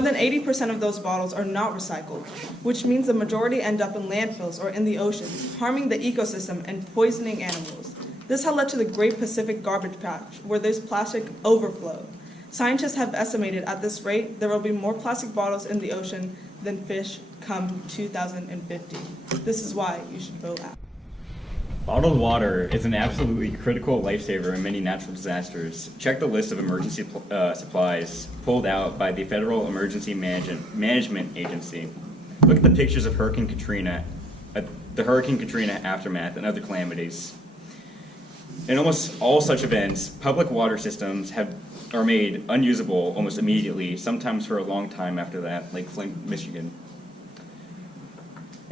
More than 80% of those bottles are not recycled, which means the majority end up in landfills or in the oceans, harming the ecosystem and poisoning animals. This has led to the Great Pacific Garbage Patch, where there's plastic overflow. Scientists have estimated at this rate there will be more plastic bottles in the ocean than fish come 2050. This is why you should vote out. Bottled water is an absolutely critical lifesaver in many natural disasters. Check the list of emergency supplies pulled out by the Federal Emergency Management Agency. Look at the pictures of Hurricane Katrina, the Hurricane Katrina aftermath, and other calamities. In almost all such events, public water systems are made unusable almost immediately, sometimes for a long time after that, like Flint, Michigan.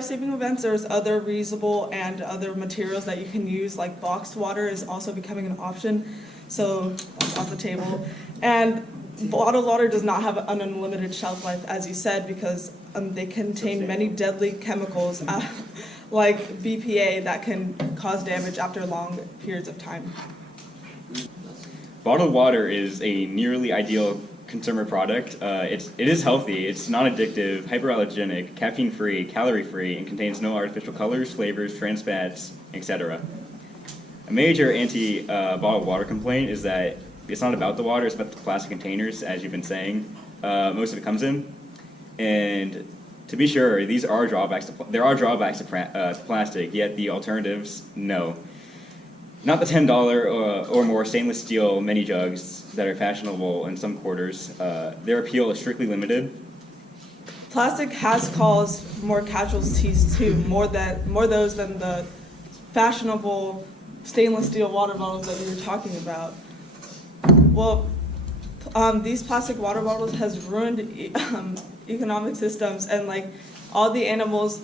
Saving events, there's other reusable and other materials that you can use, like boxed water is also becoming an option, so that's off the table. And bottled water does not have an unlimited shelf life, as you said, because they contain many deadly chemicals like BPA that can cause damage after long periods of time. Bottled water is a nearly ideal consumer product. It is healthy, it's non-addictive, hyperallergenic, caffeine-free, calorie-free, and contains no artificial colors, flavors, trans fats, etc. A major anti-bottled water complaint is that it's not about the water, it's about the plastic containers, as you've been saying. Most of it comes in. And to be sure, there are drawbacks to plastic, yet the alternatives, no. Not the $10 or more stainless steel mini jugs that are fashionable in some quarters. Their appeal is strictly limited. Plastic has caused more casualties too, more those than the fashionable stainless steel water bottles that we were talking about. Well, these plastic water bottles has ruined economic systems, and like all the animals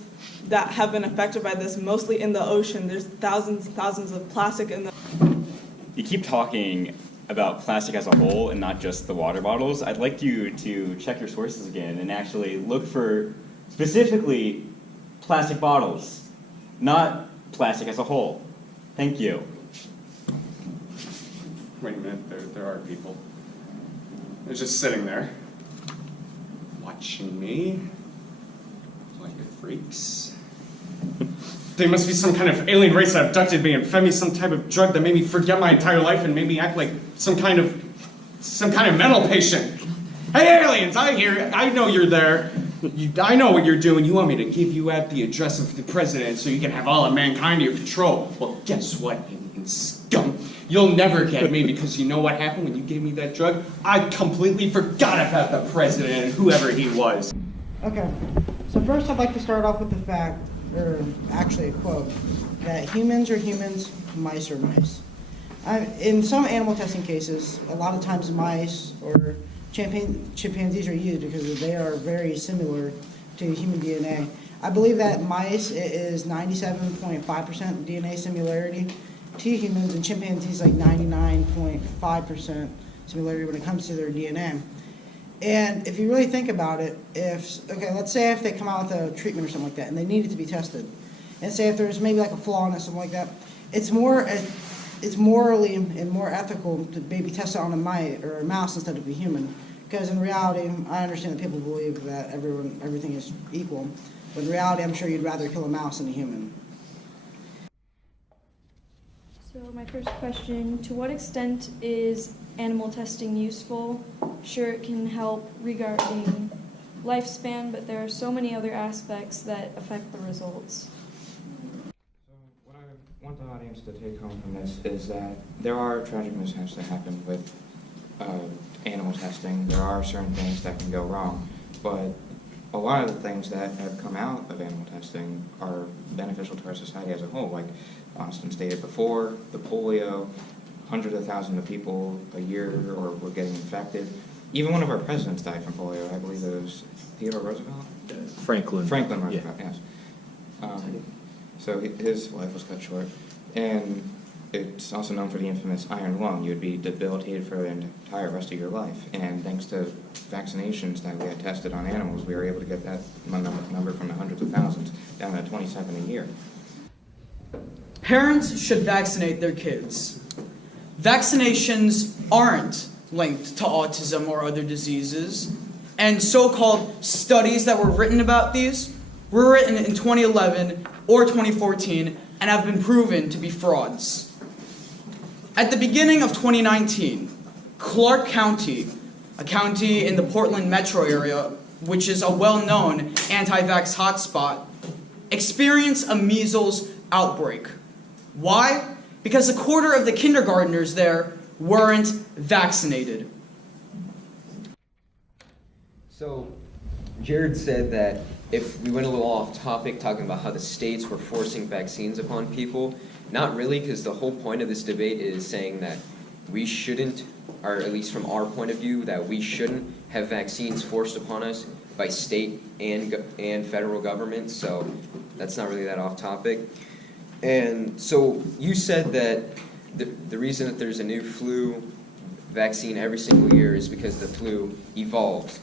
that have been affected by this, mostly in the ocean. There's thousands and thousands of plastic in the... You keep talking about plastic as a whole and not just the water bottles. I'd like you to check your sources again and actually look for specifically plastic bottles, not plastic as a whole. Thank you. Wait a minute, there are people. They're just sitting there, watching me like freaks. They must be some kind of alien race that abducted me and fed me some type of drug that made me forget my entire life and made me act like some kind of mental patient. Hey aliens, I know you're there. I know what you're doing. You want me to give you at the address of the president so you can have all of mankind under your control. Well, guess what, alien scum? You'll never get me, because you know what happened when you gave me that drug? I completely forgot about the president and whoever he was. Okay, so first I'd like to start off with the fact, or actually a quote, that humans are humans, mice are mice. In some animal testing cases, a lot of times mice or chimpanzees are used because they are very similar to human DNA. I believe that mice is 97.5% DNA similarity to humans, and chimpanzees like 99.5% similarity when it comes to their DNA. And if you really think about it, let's say if they come out with a treatment or something like that, and they need it to be tested, and say if there's maybe like a flaw in it, something like that, it's morally and more ethical to maybe test it on a mice or a mouse instead of a human, because in reality, I understand that people believe that everything is equal, but in reality, I'm sure you'd rather kill a mouse than a human. So my first question, to what extent is animal testing useful? Sure, it can help regarding lifespan, but there are so many other aspects that affect the results. So what I want the audience to take home from this is that there are tragic mishaps that happen with animal testing. There are certain things that can go wrong, but a lot of the things that have come out of animal testing are beneficial to our society as a whole, like Austin stated before, the polio, hundreds of thousands of people a year were getting infected. Even one of our presidents died from polio. I believe it was Theodore Roosevelt? Franklin. Franklin Roosevelt, yes. So his life was cut short. And it's also known for the infamous iron lung. You would be debilitated for the entire rest of your life. And thanks to vaccinations that we had tested on animals, we were able to get that number from the hundreds of thousands down to 27 a year. Parents should vaccinate their kids. Vaccinations aren't linked to autism or other diseases. and so-called studies that were written about these were written in 2011 or 2014 and have been proven to be frauds. At the beginning of 2019, Clark County, a county in the Portland metro area, which is a well-known anti-vax hotspot, experienced a measles outbreak. Why? Because a quarter of the kindergartners there weren't vaccinated. So, Jared said that if we went a little off topic talking about how the states were forcing vaccines upon people, not really, because the whole point of this debate is saying that we shouldn't, or at least from our point of view, that we shouldn't have vaccines forced upon us by state and federal government, so that's not really that off topic. And so you said that the reason that there's a new flu vaccine every single year is because the flu evolves.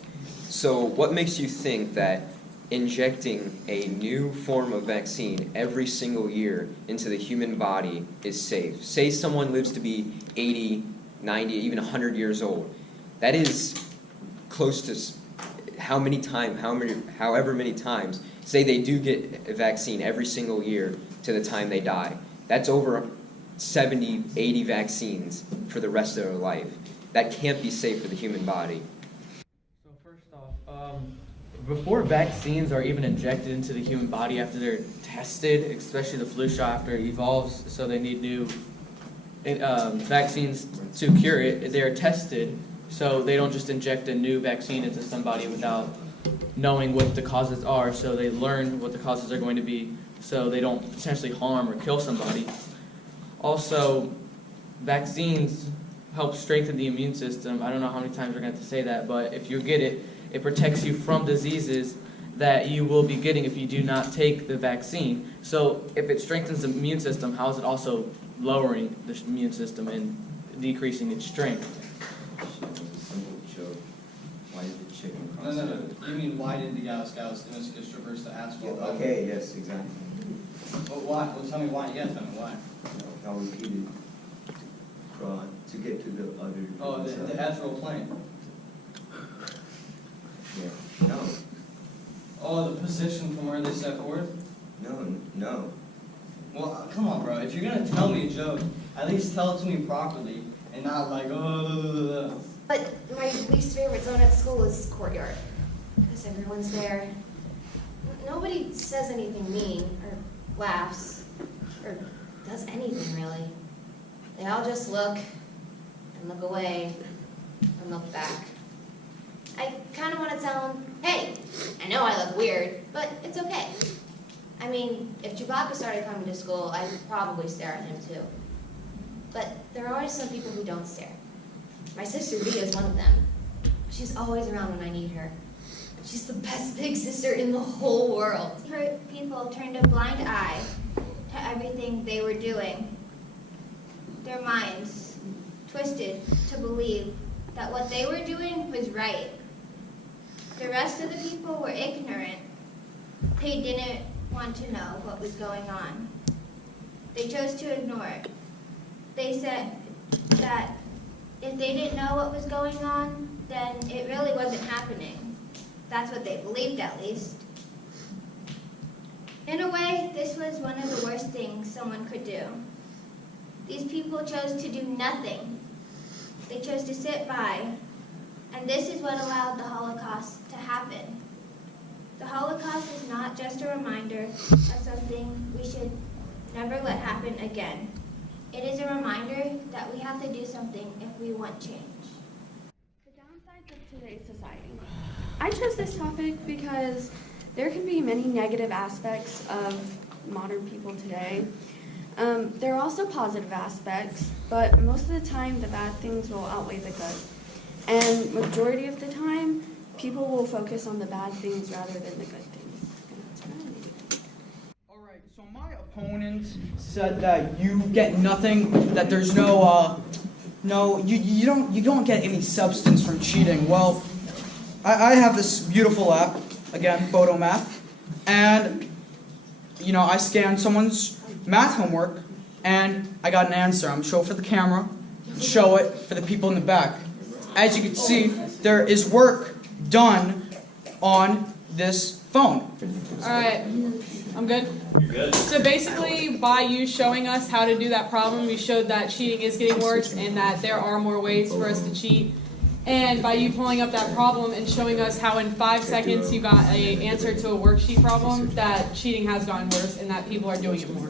So what makes you think that injecting a new form of vaccine every single year into the human body is safe? Say someone lives to be 80, 90, even 100 years old. That is close to however many times, say they do get a vaccine every single year to the time they die. That's over 70, 80 vaccines for the rest of their life. That can't be safe for the human body. So first off, before vaccines are even injected into the human body after they're tested, especially the flu shot after it evolves, so they need new vaccines to cure it, they're tested, so they don't just inject a new vaccine into somebody without knowing what the causes are, so they learn what the causes are going to be, so they don't potentially harm or kill somebody. Also, vaccines help strengthen the immune system. I don't know how many times we're going to have to say that, but if you get it, it protects you from diseases that you will be getting if you do not take the vaccine. So if it strengthens the immune system, how is it also lowering the immune system and decreasing its strength? No. You mean why did the Gal Scouts just traverse the asphalt? Okay, yes, exactly. Well, why? Well, tell me why. You gotta tell me why. How we did it to get to the other. Oh, the astral plane. Yeah. No. Oh, the position from where they set forth? No. Well, come on, bro. If you're gonna tell me a joke, at least tell it to me properly and not like, oh. But my least favorite zone at school is courtyard, because everyone's there. Nobody says anything mean, or laughs, or does anything really. They all just look, and look away, and look back. I kind of want to tell them, hey, I know I look weird, but it's okay. I mean, if Chewbacca started coming to school, I'd probably stare at him too. But there are some people who don't stare. My sister Via is one of them. She's always around when I need her. She's the best big sister in the whole world. Her people turned a blind eye to everything they were doing. Their minds twisted to believe that what they were doing was right. The rest of the people were ignorant. They didn't want to know what was going on. They chose to ignore it. They said that if they didn't know what was going on, then it really wasn't happening. That's what they believed, at least. In a way, this was one of the worst things someone could do. These people chose to do nothing. They chose to sit by, and this is what allowed the Holocaust to happen. The Holocaust is not just a reminder of something we should never let happen again. It is a reminder that we have to do something if we want change. The downsides of today's society. I chose this topic because there can be many negative aspects of modern people today. There are also positive aspects, but most of the time the bad things will outweigh the good. And majority of the time, people will focus on the bad things rather than the good things. And that's what I need. Alright, so my opponent said that you get nothing, that there's you don't get any substance from cheating. Well, I have this beautiful app, again, Photo Math, and I scanned someone's math homework and I got an answer. I'm show it for the camera, show it for the people in the back. As you can see, there is work done on this phone. All right, I'm good. You're good. So basically, by you showing us how to do that problem, you showed that cheating is getting worse and that there are more ways for us to cheat. And by you pulling up that problem and showing us how in 5 seconds you got an answer to a worksheet problem, that cheating has gotten worse and that people are doing it more.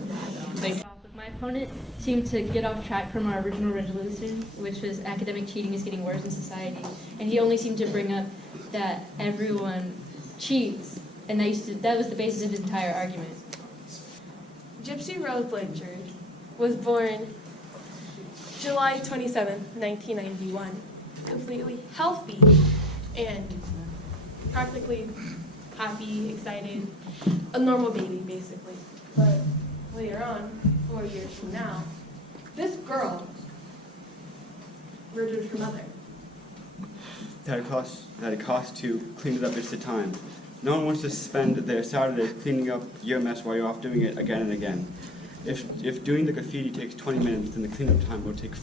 Thank you. My opponent seemed to get off track from our original resolution, which was academic cheating is getting worse in society. And he only seemed to bring up that everyone cheats, and that was the basis of his entire argument. Gypsy Rose Blanchard was born July 27, 1991, completely healthy and practically happy, excited, a normal baby basically. But later on, 4 years from now, this girl murdered her mother. That it costs to clean it up just the time. No one wants to spend their Saturdays cleaning up your mess while you're off doing it again and again. If doing the graffiti takes 20 minutes, then the cleanup time will take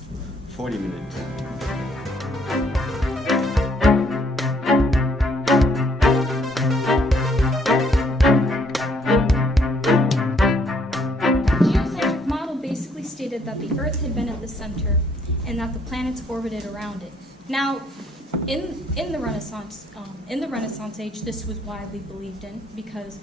40 minutes. Geocentric model basically stated that the Earth had been at the center and that the planets orbited around it. Now, in the Renaissance age, this was widely believed in because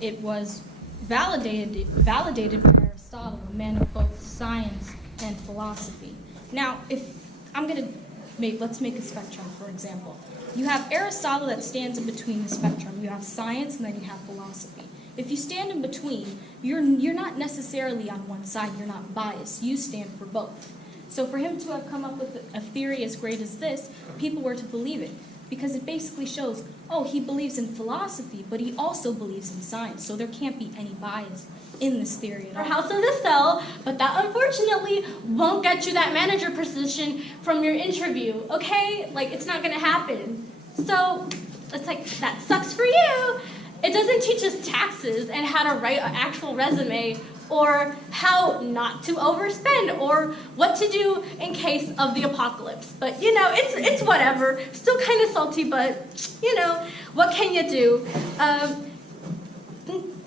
it was validated by Aristotle, a man of both science and philosophy. Now, let's make a spectrum, for example. You have Aristotle that stands in between the spectrum. You have science, and then you have philosophy. If you stand in between, you're not necessarily on one side. You're not biased. You stand for both. So for him to have come up with a theory as great as this, people were to believe it because it basically shows, oh, he believes in philosophy, but he also believes in science, so there can't be any bias in this theory at all. Our house in the cell, but that unfortunately won't get you that manager position from your interview, okay? Like, it's not gonna happen. So, it's like, that sucks for you. It doesn't teach us taxes and how to write an actual resume or how not to overspend or what to do in case of the apocalypse. But, you know, it's whatever. Still kind of salty, but, you know, what can you do?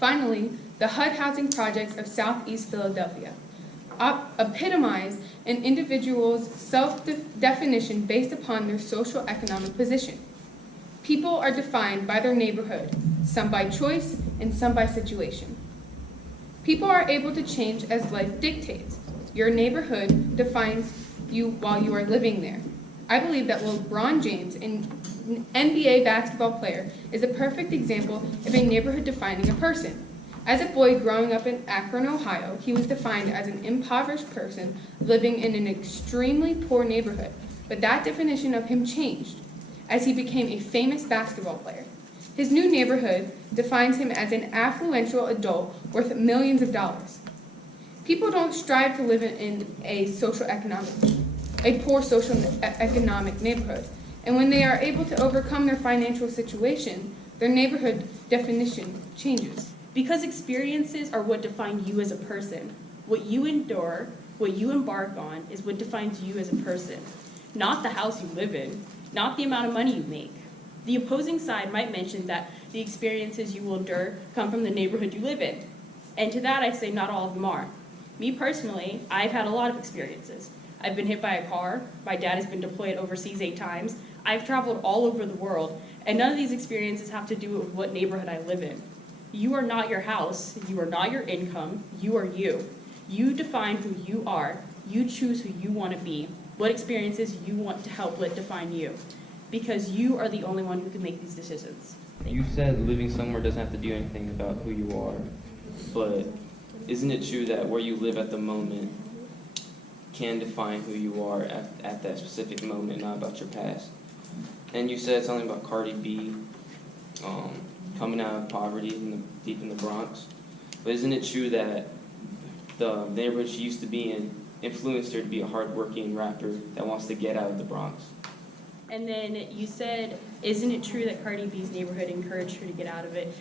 Finally, the HUD housing projects of Southeast Philadelphia epitomize an individual's self-definition based upon their social economic position. People are defined by their neighborhood, some by choice and some by situation. People are able to change as life dictates. Your neighborhood defines you while you are living there. I believe that LeBron James, an NBA basketball player, is a perfect example of a neighborhood defining a person. As a boy growing up in Akron, Ohio, he was defined as an impoverished person living in an extremely poor neighborhood. But that definition of him changed as he became a famous basketball player. His new neighborhood defines him as an affluential adult worth millions of dollars. People don't strive to live in a poor social economic neighborhood. And when they are able to overcome their financial situation, their neighborhood definition changes. Because experiences are what define you as a person. What you endure, what you embark on, is what defines you as a person. Not the house you live in, not the amount of money you make. The opposing side might mention that the experiences you will endure come from the neighborhood you live in. And to that I say not all of them are. Me personally, I've had a lot of experiences. I've been hit by a car, my dad has been deployed overseas 8 times, I've traveled all over the world, and none of these experiences have to do with what neighborhood I live in. You are not your house, you are not your income, you are you. You define who you are, you choose who you want to be, what experiences you want to help let define you. Because you are the only one who can make these decisions. You said living somewhere doesn't have to do anything about who you are, but isn't it true that where you live at the moment can define who you are at that specific moment, not about your past? And you said something about Cardi B coming out of poverty deep in the Bronx, but isn't it true that the neighborhood she used to be in influenced her to be a hardworking rapper that wants to get out of the Bronx? And then you said, isn't it true that Cardi B's neighborhood encouraged her to get out of it?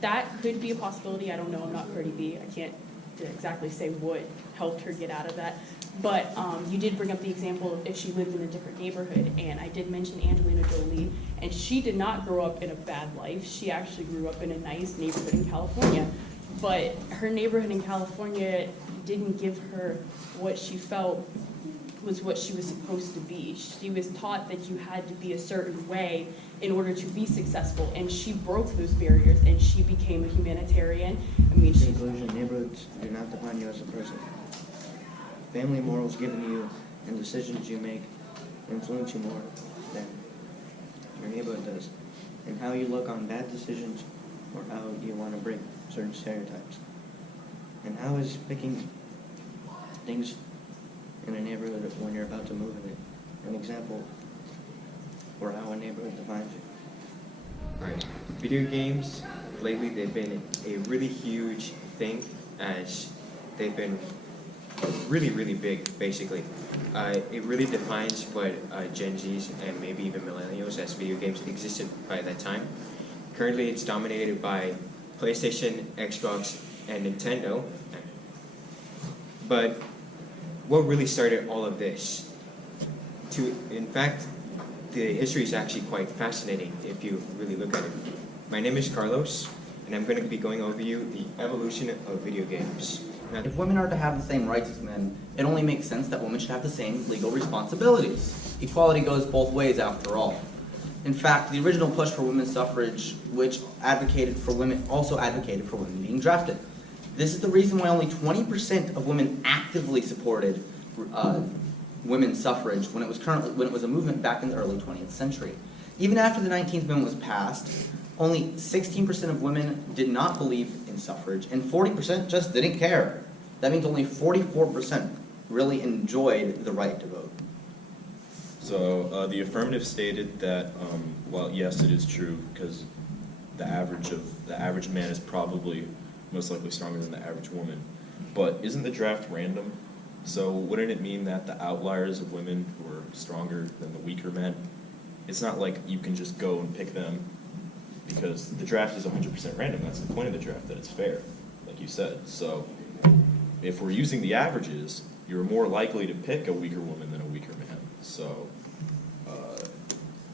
That could be a possibility. I don't know. I'm not Cardi B. I can't exactly say what helped her get out of that. But you did bring up the example of if she lived in a different neighborhood, and I did mention Angelina Jolie, and she did not grow up in a bad life. She actually grew up in a nice neighborhood in California, but her neighborhood in California didn't give her what she felt was what she was supposed to be. She was taught that you had to be a certain way in order to be successful, and she broke those barriers, and she became a humanitarian. I mean, she... Conclusion, neighborhoods do not define you as a person. Family morals given you and decisions you make influence you more than your neighborhood does. And how you look on bad decisions or how you want to break certain stereotypes. And how is picking things in a neighborhood when you're about to move in it an example for how a neighborhood defines you? Alright, video games, lately they've been a really huge thing as they've been really, really big, basically. It really defines what Gen Zs and maybe even millennials as video games existed by that time. Currently it's dominated by PlayStation, Xbox, and Nintendo. But what really started all of this? In fact, the history is actually quite fascinating if you really look at it. My name is Carlos, and I'm going to be going over you the evolution of video games. Now, if women are to have the same rights as men, it only makes sense that women should have the same legal responsibilities. Equality goes both ways after all. In fact, the original push for women's suffrage, which advocated for women, also advocated for women being drafted. This is the reason why only 20% of women actively supported women's suffrage when it was a movement back in the early 20th century. Even after the 19th Amendment was passed, only 16% of women did not believe in suffrage, and 40% just didn't care. That means only 44% really enjoyed the right to vote. So the affirmative stated that, well, yes, it is true, because the average man is probably most likely stronger than the average woman. But isn't the draft random? So wouldn't it mean that the outliers of women who are stronger than the weaker men, it's not like you can just go and pick them, because the draft is 100% random. That's the point of the draft, that it's fair, like you said. So if we're using the averages, you're more likely to pick a weaker woman than a weaker man. So,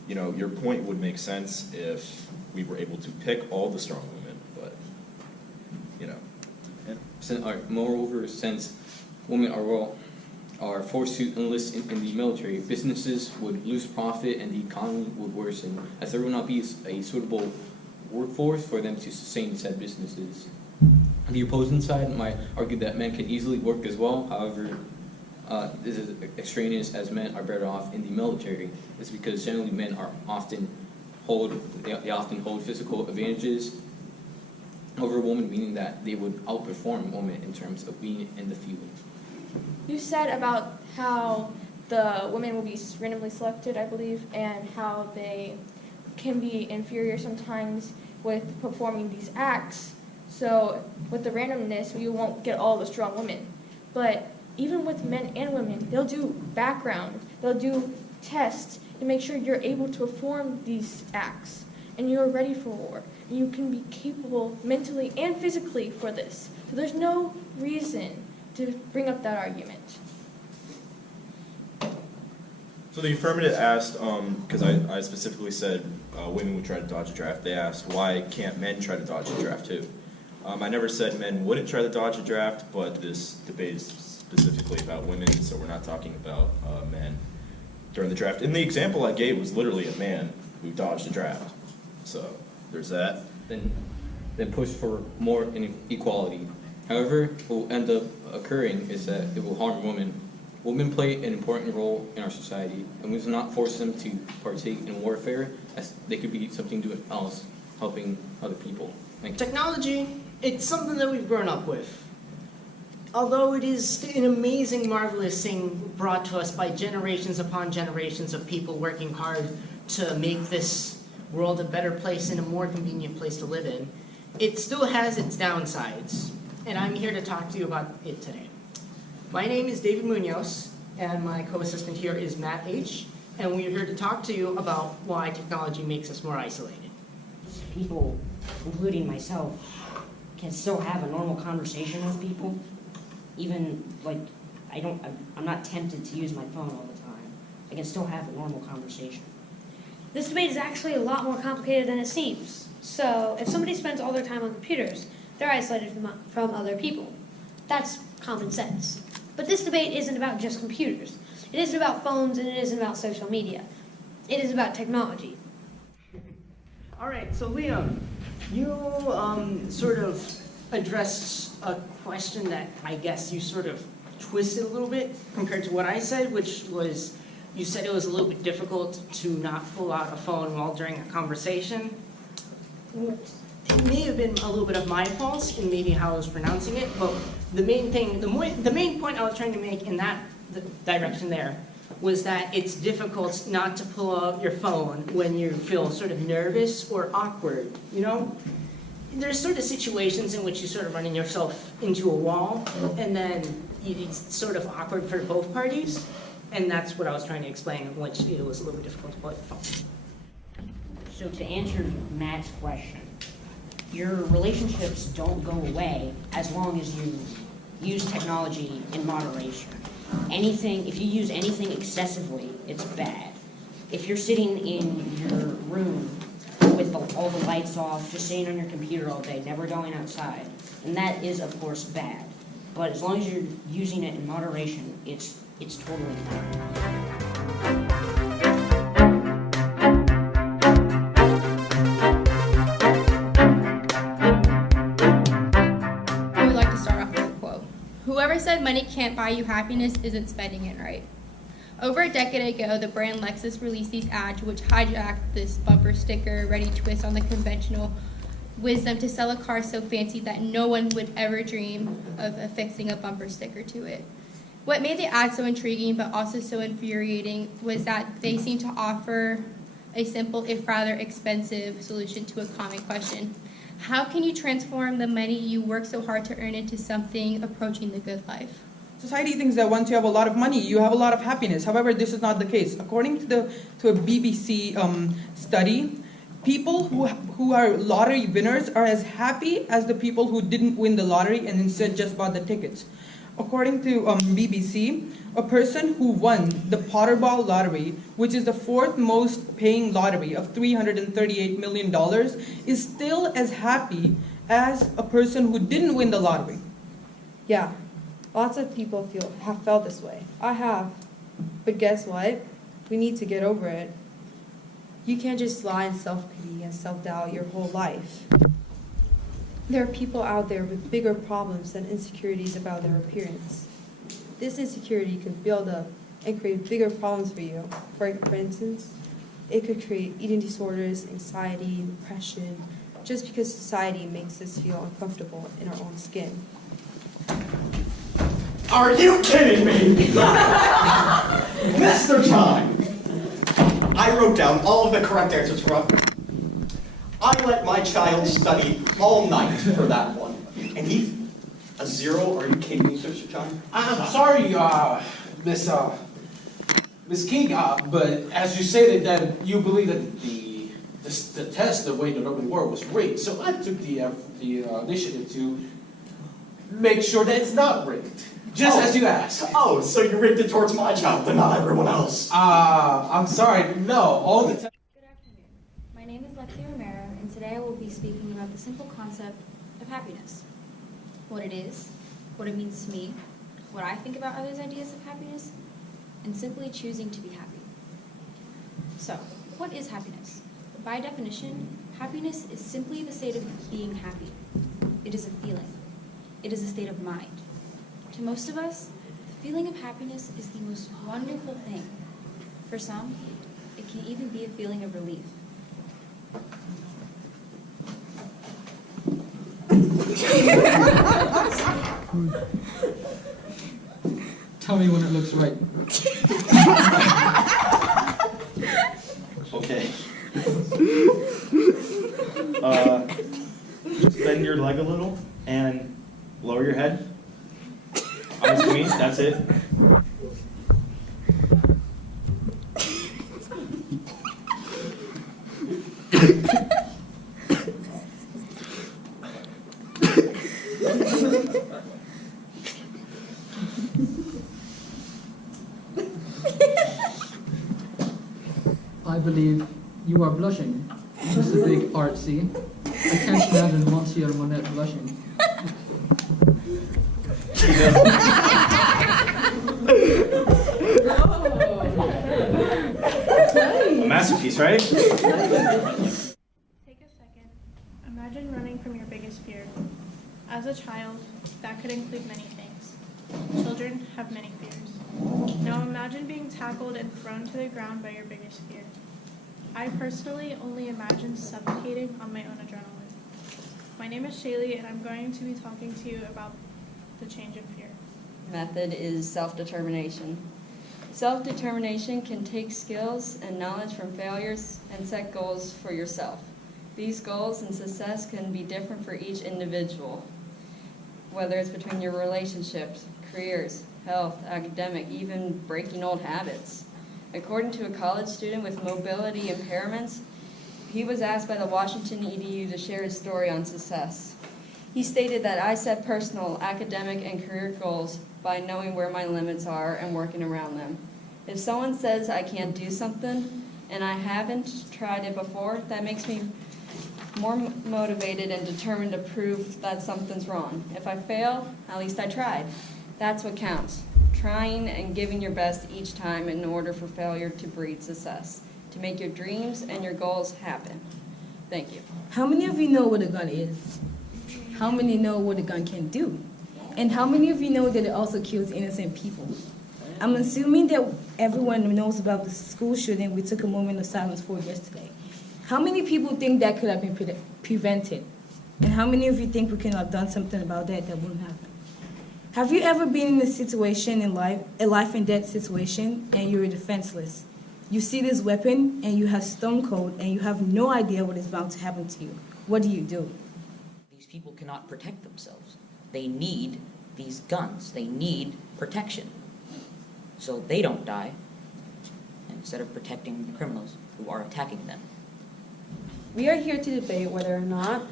you know, your point would make sense if we were able to pick all the strong women, but, you know. Moreover, since women are forced to enlist in the military, businesses would lose profit and the economy would worsen, as there would not be a suitable workforce for them to sustain said businesses. The opposing side might argue that men can easily work as well. However, this is extraneous, as men are better off in the military. It's because generally men are often hold physical advantages over a woman, meaning that they would outperform women in terms of being in the field. You said about how the women will be randomly selected, I believe, and how they can be inferior sometimes with performing these acts. So with the randomness, we won't get all the strong women. But even with men and women, they'll do background, they'll do tests to make sure you're able to perform these acts and you're ready for war. And you can be capable mentally and physically for this. So there's no reason to bring up that argument. So the affirmative asked, because I specifically said women would try to dodge a draft, they asked why can't men try to dodge a draft too? I never said men wouldn't try to dodge a draft, but this debate is specifically about women, so we're not talking about men during the draft. And the example I gave was literally a man who dodged a draft. So there's that. Then push for more inequality. However, what will end up occurring is that it will harm women. Women play an important role in our society, and we do not force them to partake in warfare, as they could be something else, helping other people. Thank you. Technology, it's something that we've grown up with. Although it is an amazing, marvelous thing brought to us by generations upon generations of people working hard to make this world a better place and a more convenient place to live in, it still has its downsides, and I'm here to talk to you about it today. My name is David Munoz, and my co-assistant here is Matt H., and we're here to talk to you about why technology makes us more isolated. People, including myself, can still have a normal conversation with people, even like I'm not tempted to use my phone all the time. I can still have a normal conversation. This debate is actually a lot more complicated than it seems. So, if somebody spends all their time on computers, they're isolated from other people. That's common sense. But this debate isn't about just computers. It isn't about phones and it isn't about social media. It is about technology. All right, so Liam, you sort of addressed a question that I guess you sort of twisted a little bit compared to what I said, which was you said it was a little bit difficult to not pull out a phone while during a conversation. It may have been a little bit of my fault in maybe how I was pronouncing it, but the main point I was trying to make in that direction there was that it's difficult not to pull out your phone when you feel sort of nervous or awkward, you know? There's sort of situations in which you sort of running yourself into a wall, and then it's sort of awkward for both parties, and that's what I was trying to explain, in which it was a little bit difficult to pull out your phone. So to answer Matt's question, your relationships don't go away as long as you use technology in moderation. If you use anything excessively, it's bad. If you're sitting in your room with all the lights off, just sitting on your computer all day, never going outside, and that is, of course, bad. But as long as you're using it in moderation, it's totally fine. I would like to start off with a quote. Whoever said money can't buy you happiness isn't spending it right. Over a decade ago, the brand Lexus released these ads which hijacked this bumper sticker ready twist on the conventional wisdom to sell a car so fancy that no one would ever dream of affixing a bumper sticker to it. What made the ad so intriguing but also so infuriating was that they seemed to offer a simple, if rather expensive, solution to a common question. How can you transform the money you work so hard to earn into something approaching the good life? Society thinks that once you have a lot of money, you have a lot of happiness. However, this is not the case. According to a BBC study, people who are lottery winners are as happy as the people who didn't win the lottery and instead just bought the tickets. According to BBC, a person who won the Powerball lottery, which is the fourth most paying lottery of $338 million, is still as happy as a person who didn't win the lottery. Yeah, lots of people have felt this way. I have. But guess what? We need to get over it. You can't just lie in self-pity and self-doubt your whole life. There are people out there with bigger problems than insecurities about their appearance. This insecurity could build up and create bigger problems for you. For instance, it could create eating disorders, anxiety, depression, just because society makes us feel uncomfortable in our own skin. Are you kidding me? Mr. Time! I wrote down all of the correct answers for up. I let my child study all night for that one. And he's a 0? Are you kidding me, Mr. John? I'm sorry, Miss King, but as you stated that you believe that the test, the way the normally were, was rigged. So I took the initiative to make sure that it's not rigged. Just as you asked. Oh, so you rigged it towards my child, but not everyone else. I'm sorry, no, all the time. My name is Lexi Romero, and today I will be speaking about the simple concept of happiness. What it is, what it means to me, what I think about others' ideas of happiness, and simply choosing to be happy. So, what is happiness? By definition, happiness is simply the state of being happy. It is a feeling. It is a state of mind. To most of us, the feeling of happiness is the most wonderful thing. For some, it can even be a feeling of relief. Tell me when it looks right. Okay. Just bend your leg a little and lower your head. Eyes to me, that's it. I believe you are blushing. Just a big artsy. I can't imagine Monsieur Monet blushing. A masterpiece, right? Take a second. Imagine running from your biggest fear. As a child, that could include many things. Children have many fears. Now imagine being tackled and thrown to the ground by your biggest fear. I personally only imagine suffocating on my own adrenaline. My name is Shaylee, and I'm going to be talking to you about the change of fear. Method is self-determination. Self-determination can take skills and knowledge from failures and set goals for yourself. These goals and success can be different for each individual, whether it's between your relationships, careers, health, academic, even breaking old habits. According to a college student with mobility impairments, he was asked by the Washington EDU to share his story on success. He stated that I set personal, academic, and career goals by knowing where my limits are and working around them. If someone says I can't do something and I haven't tried it before, that makes me more motivated and determined to prove that something's wrong. If I fail, at least I tried. That's what counts. Trying and giving your best each time in order for failure to breed success, to make your dreams and your goals happen. Thank you. How many of you know what a gun is? How many know what a gun can do? And how many of you know that it also kills innocent people? I'm assuming that everyone knows about the school shooting we took a moment of silence for yesterday. How many people think that could have been prevented? And how many of you think we could have done something about that wouldn't happen? Have you ever been in a situation in life, a life and death situation, and you're defenseless? You see this weapon, and you have stone cold, and you have no idea what is about to happen to you. What do? These people cannot protect themselves. They need these guns. They need protection. So they don't die, instead of protecting the criminals who are attacking them. We are here to debate whether or not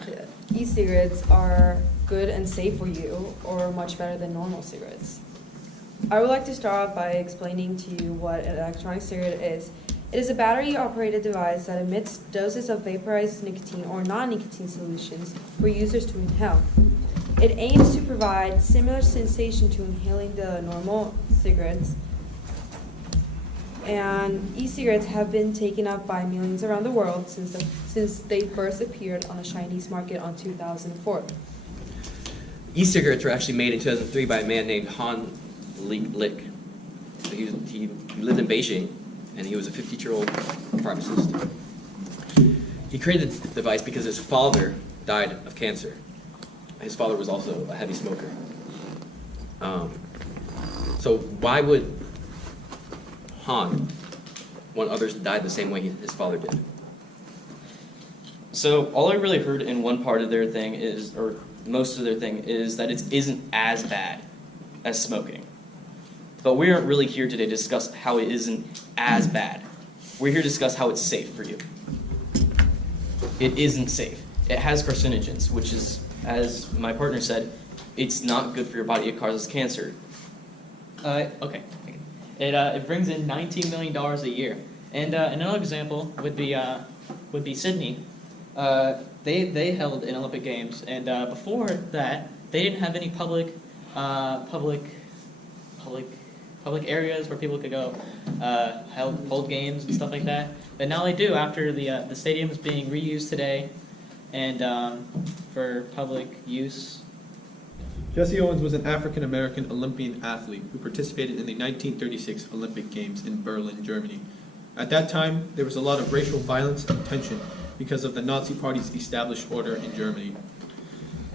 e-cigarettes are good and safe for you or much better than normal cigarettes. I would like to start off by explaining to you what an electronic cigarette is. It is a battery-operated device that emits doses of vaporized nicotine or non-nicotine solutions for users to inhale. It aims to provide similar sensation to inhaling the normal cigarettes, and e-cigarettes have been taken up by millions around the world since they first appeared on the Chinese market in 2004. E-cigarettes were actually made in 2003 by a man named Han Lick. So he lived in Beijing, and he was a 52-year-old pharmacist. He created the device because his father died of cancer. His father was also a heavy smoker. So why would Han want others to die the same way his father did? So all I really heard in one part of their thing is, or most of their thing, is that it isn't as bad as smoking. But we aren't really here today to discuss how it isn't as bad. We're here to discuss how it's safe for you. It isn't safe. It has carcinogens, which is, as my partner said, it's not good for your body. It causes cancer. Okay. It brings in $19 million a year. And another example would be Sydney. They held an Olympic Games, and before that, they didn't have any public areas where people could go hold games and stuff like that. But now they do after the stadium is being reused today, and for public use. Jesse Owens was an African-American Olympian athlete who participated in the 1936 Olympic Games in Berlin, Germany. At that time, there was a lot of racial violence and tension because of the Nazi Party's established order in Germany.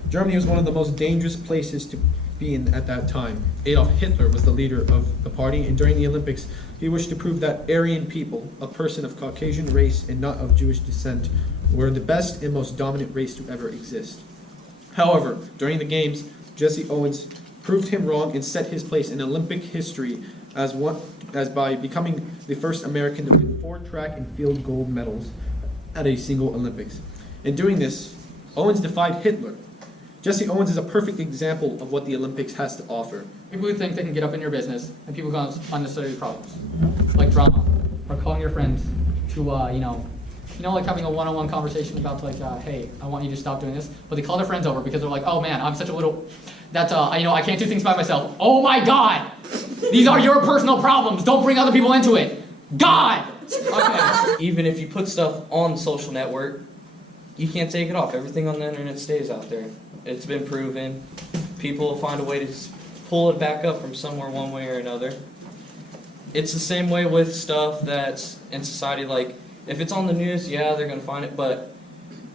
Germany was one of the most dangerous places to be in at that time. Adolf Hitler was the leader of the party, and during the Olympics, he wished to prove that Aryan people, a person of Caucasian race and not of Jewish descent, were the best and most dominant race to ever exist. However, during the Games, Jesse Owens proved him wrong and set his place in Olympic history as by becoming the first American to win 4 track and field gold medals at a single Olympics. In doing this, Owens defied Hitler. Jesse Owens is a perfect example of what the Olympics has to offer. People who think they can get up in your business, and people who cause unnecessary problems, like drama, or calling your friends to like having a one-on-one conversation about like, hey, I want you to stop doing this. But they call their friends over because they're like, oh man, I'm such a little, I can't do things by myself. Oh my God, these are your personal problems. Don't bring other people into it. God. Okay. Even if you put stuff on the social network, you can't take it off. Everything on the internet stays out there. It's been proven. People will find a way to pull it back up from somewhere one way or another. It's the same way with stuff that's in society. Like, if it's on the news, yeah, they're going to find it. But,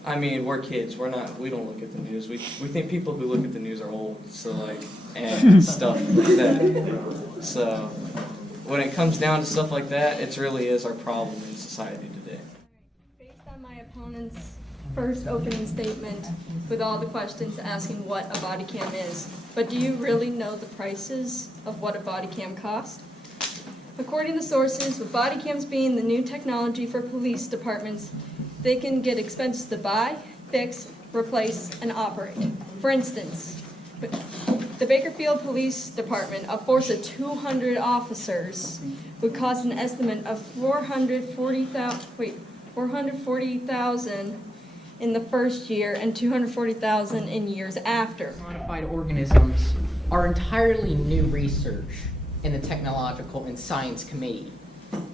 I mean, we're kids. We don't look at the news. We think people who look at the news are old. So, like, and stuff like that. So, when it comes down to stuff like that, it really is our problem in society today. Based on my opponent's first opening statement, with all the questions asking what a body cam is, but do you really know the prices of what a body cam costs? According to sources, with body cams being the new technology for police departments, they can get expensive to buy, fix, replace, and operate. For instance, the Bakersfield Police Department, a force of 200 officers, would cost an estimate of $440,000 in the first year and $240,000 in years after. Modified organisms are entirely new research in the Technological and Science Committee.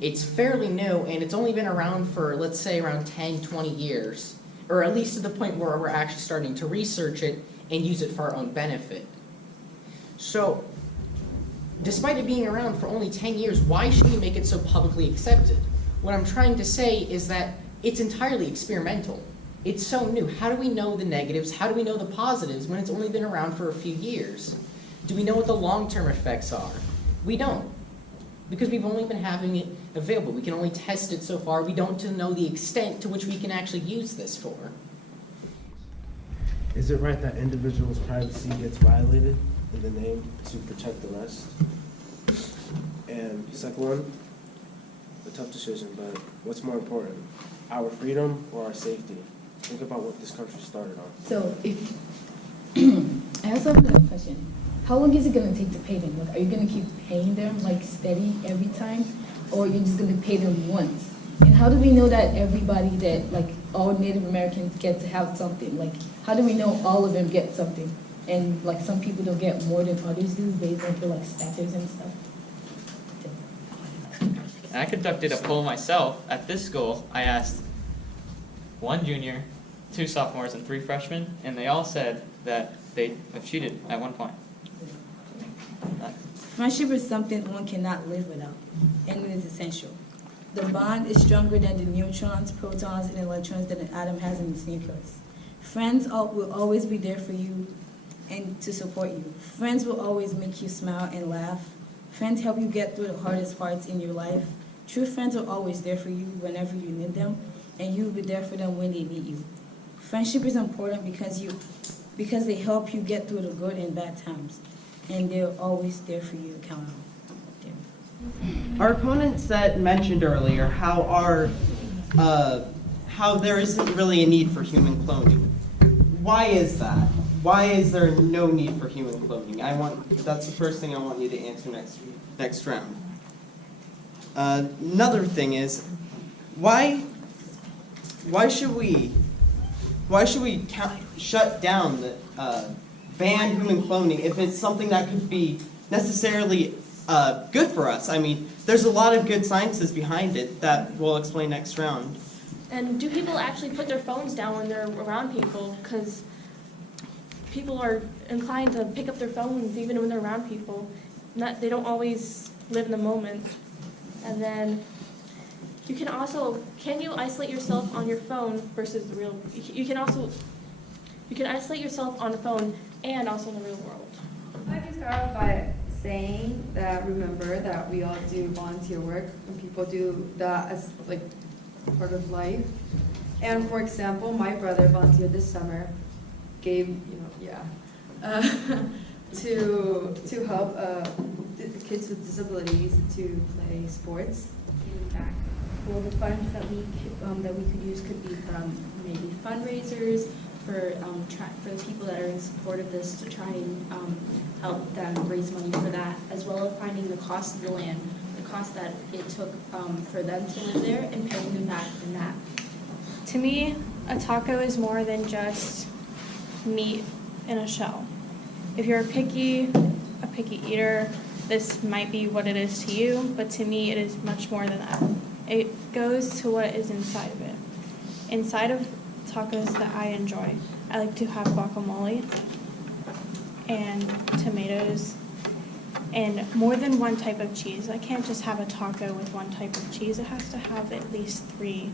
It's fairly new, and it's only been around for, let's say, around 10, 20 years, or at least to the point where we're actually starting to research it and use it for our own benefit. So, despite it being around for only 10 years, why should we make it so publicly accepted? What I'm trying to say is that it's entirely experimental. It's so new. How do we know the negatives? How do we know the positives when it's only been around for a few years? Do we know what the long-term effects are? We don't, because we've only been having it available. We can only test it so far. We don't know the extent to which we can actually use this for. Is it right that individuals' privacy gets violated in the name to protect the rest? And second one, a tough decision, but what's more important, our freedom or our safety? Think about what this country started on. So if, I also have another question. How long is it going to take to pay them? Like, are you going to keep paying them like steady every time? Or are you just going to pay them once? And how do we know that everybody that, like, all Native Americans get to have something? Like, how do we know all of them get something? And, like, some people don't get more than others do based on, like, status and stuff? And I conducted a poll myself at this school. I asked 1 junior, 2 sophomores, and 3 freshmen, and they all said that they have cheated at one point. Friendship is something one cannot live without, and it is essential. The bond is stronger than the neutrons, protons, and electrons that an atom has in its nucleus. Friends will always be there for you and to support you. Friends will always make you smile and laugh. Friends help you get through the hardest parts in your life. True friends are always there for you whenever you need them, and you will be there for them when they need you. Friendship is important because they help you get through the good and bad times, and they're always there for you to count on. Our opponent mentioned earlier how there isn't really a need for human cloning. Why is that? Why is there no need for human cloning? That's the first thing I want you to answer next round. Another thing is, why should we shut down the ban human cloning if it's something that could be necessarily good for us? I mean, there's a lot of good sciences behind it that we'll explain next round. And do people actually put their phones down when they're around people? Because people are inclined to pick up their phones even when they're around people. They don't always live in the moment. And then you can you isolate yourself on your phone versus the real? You can isolate yourself on the phone and also in the real world. I can start off by saying that remember that we all do volunteer work and people do that as like part of life. And for example, my brother volunteered this summer, to help kids with disabilities to play sports. Giving back. Well, the funds that we could use could be from maybe fundraisers for the people that are in support of this to try and help them raise money for that, as well as finding the cost of the land, the cost that it took for them to live there and paying them back in that. To me, a taco is more than just meat in a shell. If you're a picky eater, this might be what it is to you, but to me it is much more than that. It goes to what is inside of it. Inside of tacos that I enjoy, I like to have guacamole and tomatoes and more than one type of cheese. I can't just have a taco with one type of cheese. It has to have at least 3